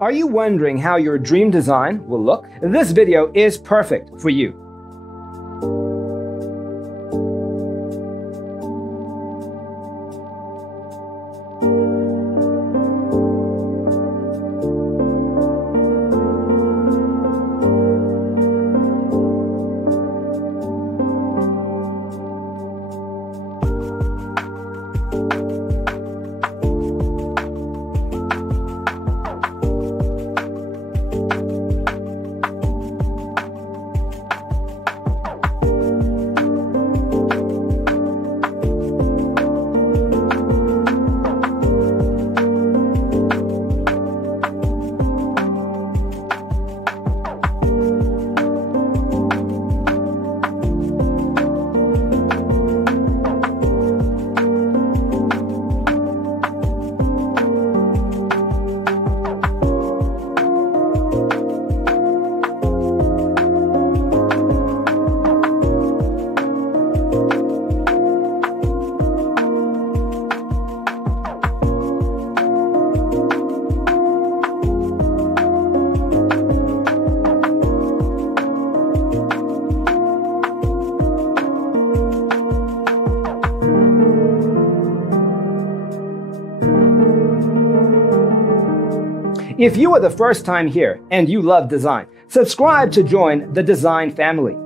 Are you wondering how your dream design will look? This video is perfect for you. If you are the first time here and you love design, subscribe to join the design family.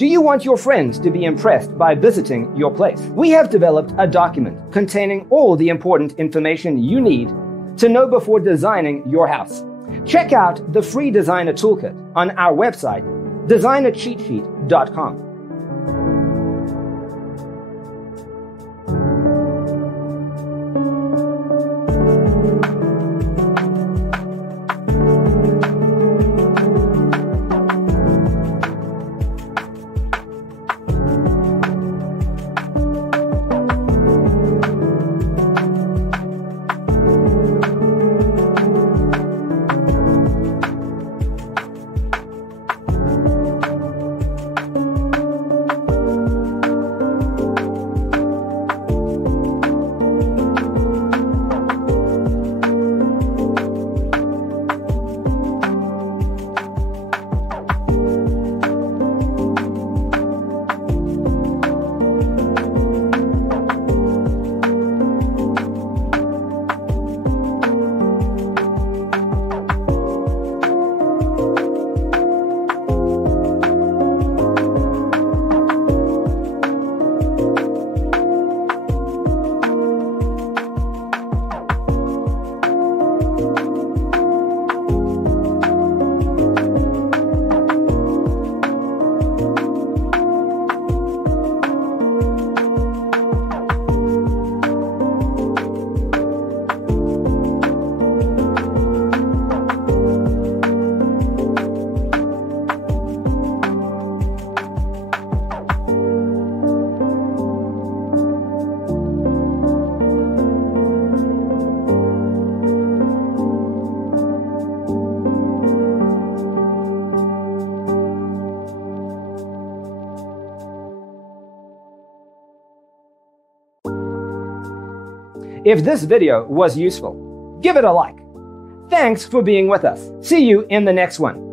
Do you want your friends to be impressed by visiting your place? We have developed a document containing all the important information you need to know before designing your house. Check out the free designer toolkit on our website, designercheatsheet.com. If this video was useful, give it a like. Thanks for being with us. See you in the next one.